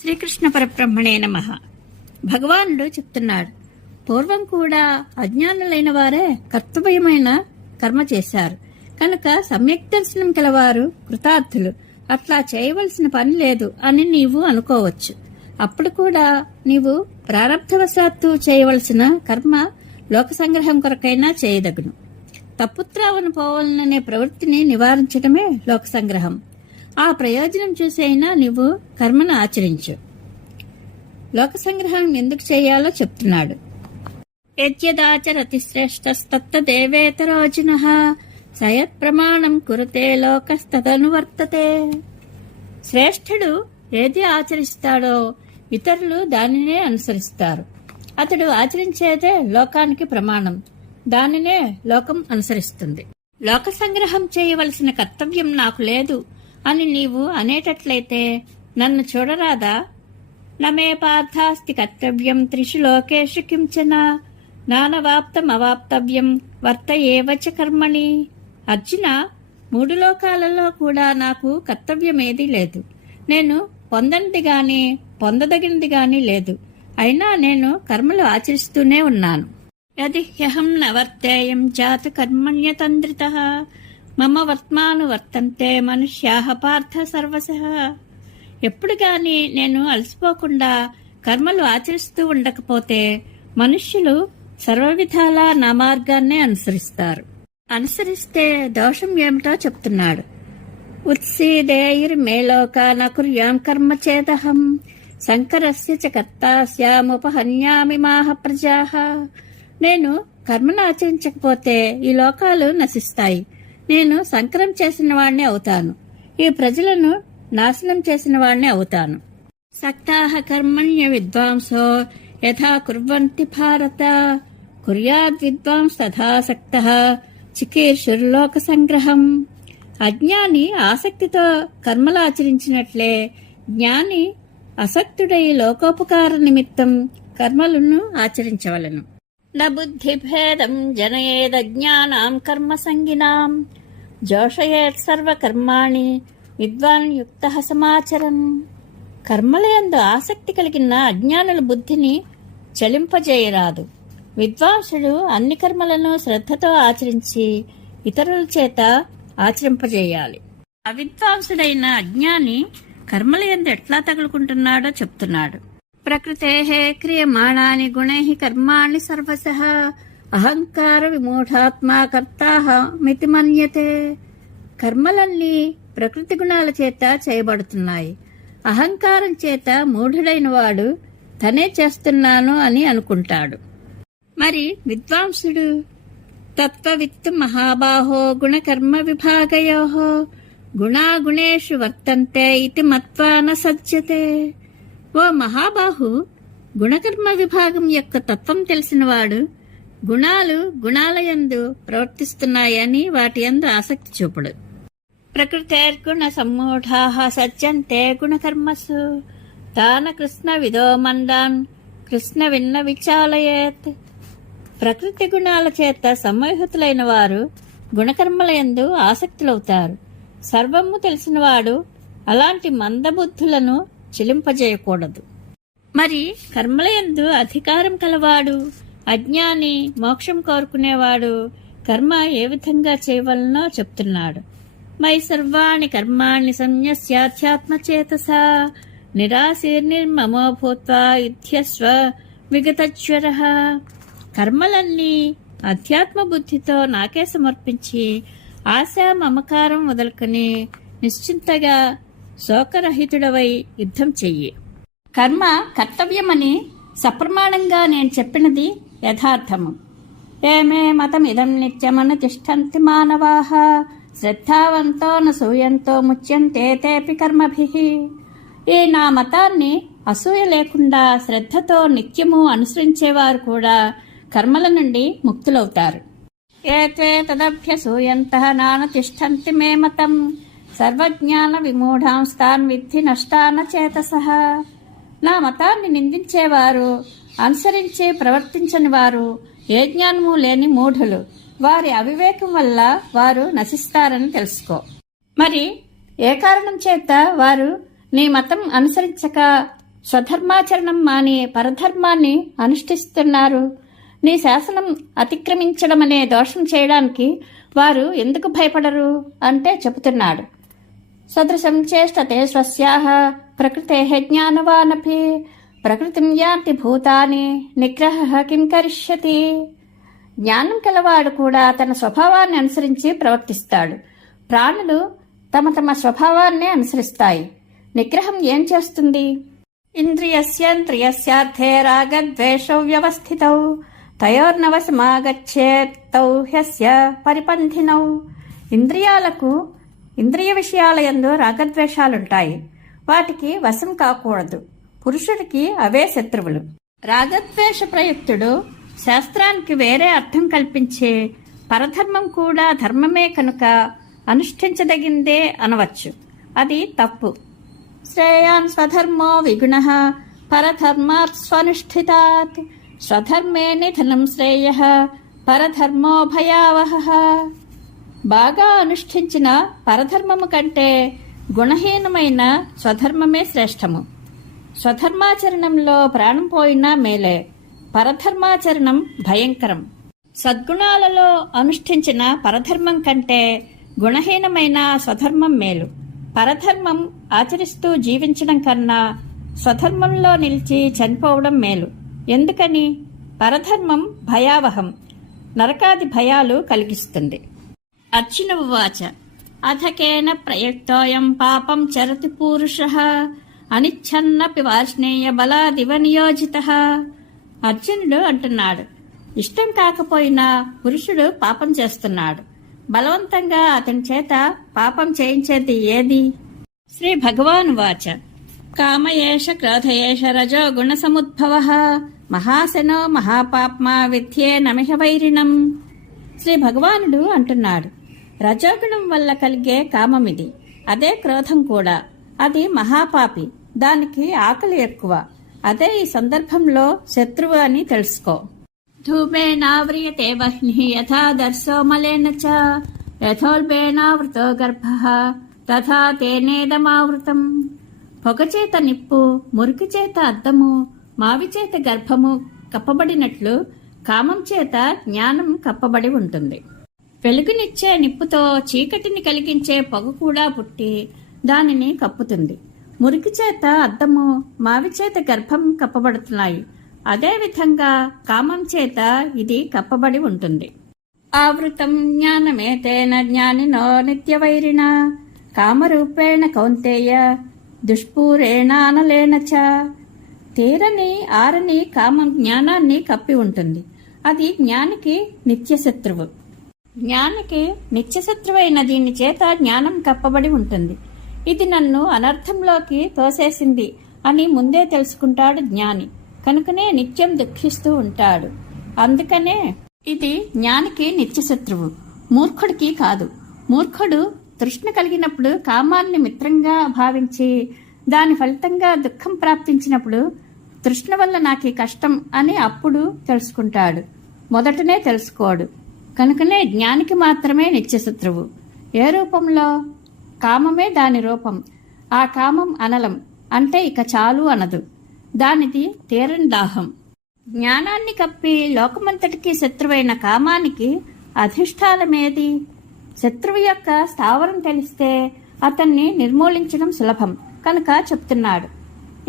శ్రీకృష్ణ పరబ్రహ్మణే నమ. భగవానుడు చెప్తున్నాడు పూర్వం కూడా అజ్ఞానులైన వారే కర్తవ్యమైన కర్మ చేశారు. కనుక సమ్యక్ దర్శనం కలవారు కృతార్థులు. అట్లా చేయవలసిన పని లేదు అని నీవు అనుకోవచ్చు. అప్పుడు కూడా నీవు ప్రారంధవశాత్తు చేయవలసిన కర్మ లోక సంగ్రహం కొరకైనా చేయదగును. తప్పుత్రావను పోవాలననే ప్రవృత్తిని నివారించడమే లోక సంగ్రహం. ఆ ప్రయోజనం చూసైనా నువ్వు కర్మను ఆచరించు. లోక సంగ్రహం ఎందుకు చేయాలో చెప్తున్నాడు. యజ్ఞదాచరతి శ్రేష్టస్తత్తదేవేతరోజిన సయత్ ప్రమాణం కురుతే లోకస్తదనువర్తతే. శ్రేష్ఠుడు ఏది ఆచరిస్తాడో ఇతరులు దానినే అనుసరిస్తారు. అతడు ఆచరించేదే లోకానికి ప్రమాణం దానినే లోకం అనుసరిస్తుంది. లోక సంగ్రహం చేయవలసిన కర్తవ్యం నాకు లేదు అని నీవు అనేటట్లయితే నన్ను చూడరాదా? నమే పార్థాస్తి కర్తవ్యం త్రిషు లోకేషు కించన. నానవాప్తమవాప్తవ్యం వర్త ఏవచ కర్మణి. అర్జున మూడు లోకాలలో కూడా నాకు కర్తవ్యమేదీ లేదు. నేను పొందనిది గాని పొందదగినది గాని లేదు. అయినా నేను కర్మలు ఆచరిస్తూనే ఉన్నాను. యది హ్యహం నవర్తేయం జాతు జాత కర్మణ్యతంద్రిత మమ వర్త్మాను వర్తంతే మనుష్యాహ పార్థ సర్వశ. ఎప్పుడు గాని నేను అలసిపోకుండా కర్మలు ఆచరిస్తూ ఉండకపోతే మనుష్యులు సర్వవిధాలా నా మార్గాన్నే అనుసరిస్తారు. అనుసరిస్తే దోషం ఏమిటో చెప్తున్నాడు. ఉత్సీదేయిర్ మేలోక నకుర్యాం కర్మ చేదహం. శంకరస్య చ కర్తాస్యాముపహన్యామి మాహ ప్రజాః. నేను కర్మను ఆచరించకపోతే ఈ లోకాలు నశిస్తాయి. నేను సంకరం చేసిన వాణ్ణి అవుతాను. ఈ ప్రజలను నాశనం చేసిన వాణ్ణి అవుతాను. సక్తాహ కర్మణ్య విద్వాంసో యథా కుర్వంతి భారత. కుర్యాద్ విద్వాంస్ తథాసక్త చికీర్షుర్లోక సంగ్రహం. అజ్ఞాని ఆసక్తితో కర్మలు ఆచరించినట్లే జ్ఞాని అసక్తుడై లోకోపకార నిమిత్తం కర్మలను ఆచరించవలను. న బుద్ధిభేదం జనయేదజ్ఞానాం కర్మ సంగినాం. జోషయేత్ సర్వకర్మాణి విద్వాన్ యుక్త సమాచరన్ కర్మలయందు ఆసక్తి కలిగిన అజ్ఞానుల బుద్ధిని చలింపజేయరాదు. విద్వాంసుడు అన్ని కర్మలను శ్రద్ధతో ఆచరించి ఇతరుల చేత ఆచరింపజేయాలి. అవిద్వాంసుడైన అజ్ఞాని కర్మలయందు ఎట్లా తగులుకుంటున్నాడో చెప్తున్నాడు. ప్రకృతే క్రియమాణాని గుణై కర్మాణి సర్వశ అహంకార విమూఢాత్మా కర్తాహమితి మన్యతే. కర్మలన్నీ ప్రకృతి గుణాల చేత చేయబడుతున్నాయి. అహంకారం చేత మూఢుడైన వాడు తనే చేస్తున్నాను అని అనుకుంటాడు. మరి విద్వాంసుడు తత్వవిత్తు మహాబాహో గుణకర్మ విభాగయో గుణాగుణేషు వర్తంతే ఇది మత్వా న సజ్జతే. ఓ మహాబాహు గుణకర్మ విభాగం యొక్క తత్వం తెలిసినవాడు గుణాలు గుణాలయందు ప్రవర్తిస్తున్నాయని వాటి యందు ఆసక్తి చూపుడు. ప్రకృతేర్గుణ సమ్మూఢా సత్యంతే గుణకర్మసు. తాన కృష్ణ విదో మండాన్ కృష్ణ విన్న విచాలయేత్. ప్రకృతి గుణాల చేత సమ్మోహితులైన వారు గుణకర్మలయందు ఆసక్తులవుతారు. సర్వము తెలిసినవాడు అలాంటి మందబుద్ధులను చెలింపజేయకూడదు. మరి కర్మలయందు అధికారం కలవాడు అజ్ఞాని మోక్షం కోరుకునేవాడు. కర్మ ఏ విధంగా చేయవలనో చెప్తున్నాడు. మై సర్వాణి కర్మాణి సంన్యస్యాధ్యాత్మచేతస. నిరాశీర్నిర్మమో భూత్వా యుధ్యస్వ విగతజ్వర. కర్మలన్నీ అధ్యాత్మ బుద్ధితో నాకే సమర్పించి ఆశా మమకారం వదులుకుని నిశ్చింతగా శోకరహితుడవై యుద్ధం చెయ్యి. కర్మ కర్తవ్యమని సప్రమాణంగా నేను చెప్పినది యథార్థము. ఏమే మతమిదం నిత్యమను తిష్టంతి మానవాహ శ్రద్ధావంతో నూయంతో ముచ్యంతే తేపి కర్మభిః. ఈ నా మతాన్ని అసూయ లేకుండా శ్రద్ధతో నిత్యము అనుసరించేవారు కూడా కర్మల నుండి ముక్తులవుతారు. ఏతే తదభ్యసూయంత నాన తిష్టంతి మే మతం. సర్వజ్ఞాన విమూఢాంస్తాన్ విద్ధి నష్టాన చేతసః. నా మతాన్ని నిందించేవారు అనుసరించి ప్రవర్తించని వారు ఏ జ్ఞానము లేని మూఢులు. వారి అవివేకం వల్ల వారు నశిస్తారని తెలుసుకో. మరి ఏ కారణం చేత వారు నీ మతం అనుసరించక స్వధర్మాచరణం మాని పరధర్మాన్ని అనుష్ఠిస్తున్నారు? నీ శాసనం అతిక్రమించడమనే దోషం చేయడానికి వారు ఎందుకు భయపడరు? అంటే చెబుతున్నాడు. సదృశం చేష్టతే స్వస్యాహ ప్రకృతే జ్ఞానవానపి ప్రకృతిం యాంతి భూతాని నిగ్రహ కిం కరిష్యతి? జ్ఞానం కలవాడు కూడా తన స్వభావాన్ని అనుసరించి ప్రవర్తిస్తాడు. ప్రాణులు తమ తమ స్వభావాన్నే అనుసరిస్తాయి. నిగ్రహం ఏం చేస్తుంది? ఇంద్రియస్యంద్రియస్యార్థే రాగద్వేషౌ వ్యవస్థితౌ తయోర్నవశమాగచ్చేత్తౌ హ్యస్య పరిపంధినౌ. ఇంద్రియాలకు ఇంద్రియ విషయాలయందు రాగద్వేషాలుంటాయి. వాటికి వశం కాకూడదు. పురుషుడికి అవే శత్రువులు. రాగద్వేష ప్రయుక్తుడు శాస్త్రానికి వేరే అర్థం కల్పించే పరధర్మం కూడా ధర్మమే కనుక అనుష్ఠించదగిందే అనవచ్చు. అది తప్పు. శ్రేయాన్ స్వధర్మో విగుణ పరధర్మాత్ స్వనుష్ఠితాత్. స్వధర్మే నిధనం శ్రేయ పరధర్మో భయావహ. బాగా అనుష్ఠించిన పరధర్మము కంటే గుణహీనమైన స్వధర్మమే శ్రేష్టము. స్వధర్మాచరణంలో ప్రాణం పోయినా మేలే. పరధర్మాచరణం భయంకరం. సద్గుణాలలో అనుష్ఠించిన పరధర్మం కంటే గుణహీనమైన స్వధర్మం మేలు. పరధర్మం ఆచరిస్తూ జీవించడం కన్నా స్వధర్మంలో నిలిచి చనిపోవడం మేలు. ఎందుకని? పరధర్మం భయావహం. నరకాది భయాలు కలిగిస్తుంది. అర్జున ఉవాచ. అథకేన ప్రయక్తోయం పాపం చరతి పురుష. అనిచ్ఛన్నపి వార్ష్ణేయ బలాదివ నియోజిత. అర్జునుడు అంటున్నాడు ఇష్టం కాకపోయినా పురుషుడు పాపం చేస్తున్నాడు. బలవంతంగా అతని చేత పాపం చేయించేది ఏది? శ్రీ భగవాన్ వాచ. కామయేష క్రోధయేష రజో గుణ సముద్భవ. మహాశనో మహాపాప్మా విద్యే నమిహ వైరిణం. శ్రీ భగవానుడు అంటున్నాడు రజోగుణం వల్ల కలిగే కామమిది. అదే క్రోధం కూడా. అది మహాపాపి. దానికి ఆకలి ఎక్కువ. అదే ఈ సందర్భంలో శత్రువు అని తెలుసుకో. ధూమేనావ్రియతే వహ్ని యథా దర్శో మలేన చ. యథోల్బేనావృతో గర్భ. తథా తేనేదమావృతం పొగచేత నిప్పు మురికి చేత అద్దము మావి చేత గర్భము కప్పబడినట్లు కామం చేత జ్ఞానం కప్పబడి ఉంటుంది. వెలుగునిచ్చే నిప్పుతో చీకటిని కలిగించే పొగ కూడా పుట్టి దానిని కప్పుతుంది. మురికి చేత అద్దము మావి చేత గర్భం కప్పబడుతున్నాయి. అదేవిధంగా కామం చేత ఇది కప్పబడి ఉంటుంది. ఆవృతం జ్ఞానమేతేన జ్ఞానినో నిత్యవైరిణ కామరూపేణ కౌంతేయ దుష్పూరేణానలేన చ. తీరని ఆరని కామం జ్ఞానాన్ని కప్పి ఉంటుంది. అది జ్ఞానికి నిత్యశత్రువు. జ్ఞానికి నిత్యశత్రువైన దీని చేత జ్ఞానం కప్పబడి ఉంటుంది. ఇది నన్ను అనర్థంలోకి తోసేసింది అని ముందే తెలుసుకుంటాడు జ్ఞాని. కనుకనే నిత్యం దుఃఖిస్తూ ఉంటాడు. అందుకనే ఇది జ్ఞానికి నిత్యశత్రువు. మూర్ఖుడికి కాదు. మూర్ఖుడు తృష్ణ కలిగినప్పుడు కామాన్ని మిత్రంగా భావించి దాని ఫలితంగా దుఃఖం ప్రాప్తించినప్పుడు తృష్ణ వల్ల నాకు కష్టం అని అప్పుడు తెలుసుకుంటాడు. మొదటనే తెలుసుకోడు. కనుకనే జ్ఞానికి మాత్రమే నిత్యశత్రువు. ఏ రూపంలో? కామమే దాని రూపం. ఆ కామం అనలం అంటే ఇక చాలు అనదు. దానిది తీరని దాహం. జ్ఞానాన్ని కప్పి లోకమంతటికి శత్రువైన కామానికి అధిష్టానమేది? శత్రువు యొక్క స్థావరం తెలిస్తే అతన్ని నిర్మూలించడం సులభం కనుక చెప్తున్నాడు.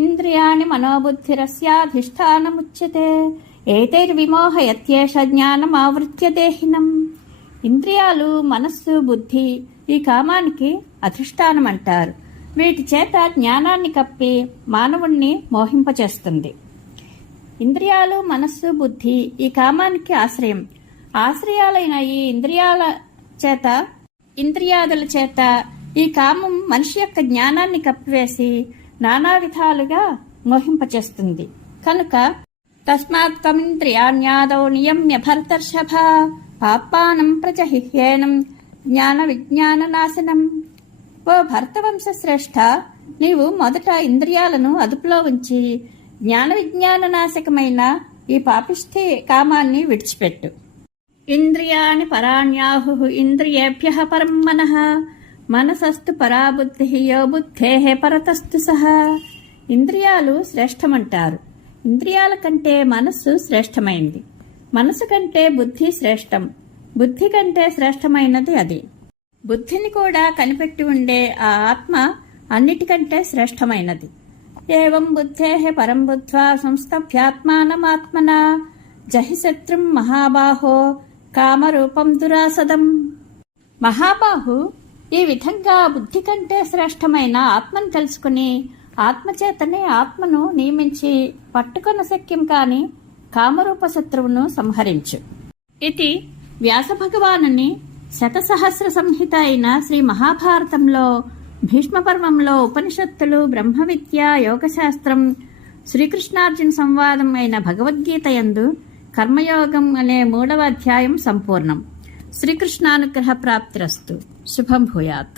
ఇంద్రియాణి మనోబుద్ధిరస్యాధిష్టానముచ్యతే ఏతైర్విమోహయత్యేష జ్ఞానం ఆవృత్య దేహినం ఇంద్రియాలు మనస్సు బుద్ధి ఈ కామానికి అధిష్టానం అంటారు వీటి చేత జ్ఞానాన్ని కప్పి మానవుణ్ణి మోహింపచేస్తుంది. ఇంద్రియాలు మనస్సు బుద్ధి ఈ కామానికి ఆశ్రయం. ఆశ్రయాలైన ఈ ఇంద్రియాల చేత ఇంద్రియాదుల చేత ఈ కామం మనిషి యొక్క జ్ఞానాన్ని కప్పివేసి నానా విధాలుగా మోహింపచేస్తుంది. కనుక తస్మాత్ తమింద్రియాణ్యాదౌ నియమ్య భర్తర్షభ పాపానం ప్రజహిహ్యేనం జ్ఞాన విజ్ఞాన నాశనం ఓ భర్తవంశ శ్రేష్ఠ నీవు మొదట ఇంద్రియాలను అదుపులో ఉంచి జ్ఞాన విజ్ఞాన నాశకమైన ఈ పాపిష్ఠి కామాన్ని విడిచిపెట్టు. ఇంద్రియాణి పరాణ్యాహు ఇంద్రియేభ్య పరం మన మనసస్తు పరాబుద్ధి యో బుద్ధే పరతస్తు సహ ఇంద్రియాలు శ్రేష్టమంటారు. ఇంద్రియాల కంటే మనస్సు శ్రేష్టమైంది. మనసు కంటే బుద్ధి శ్రేష్టం. బుద్ధి కంటే శ్రేష్టమైనది అది. బుద్ధిని కూడా కనిపెట్టి ఉండే ఆ ఆత్మ అన్నిటికంటే శ్రేష్టమైనది. ఏవం బుద్ధే పరం బుద్ధ్వా సంస్థభ్యాత్మానమాత్మన జహి శత్రుం మహాబాహో కామరూపం దురాసదం. మహాబాహు ఈ విధంగా బుద్ధి కంటే శ్రేష్టమైన ఆత్మను తెలుసుకుని ఆత్మచేతనే ఆత్మను నియమించి పట్టుకొన శక్యం కాని కామరూప శత్రువును సంహరించు. ఇది వ్యాస భగవానుని శతసహస్ర సంహిత అయిన శ్రీ మహాభారతంలో భీష్మపర్వంలో ఉపనిషత్తులు బ్రహ్మ విద్య యోగశాస్త్రం శ్రీకృష్ణార్జున సంవాదం అయిన భగవద్గీత యందు కర్మయోగం అనే మూడవ అధ్యాయం సంపూర్ణం. శ్రీకృష్ణానుగ్రహ ప్రాప్తిరస్తు శుభం భూయాత్.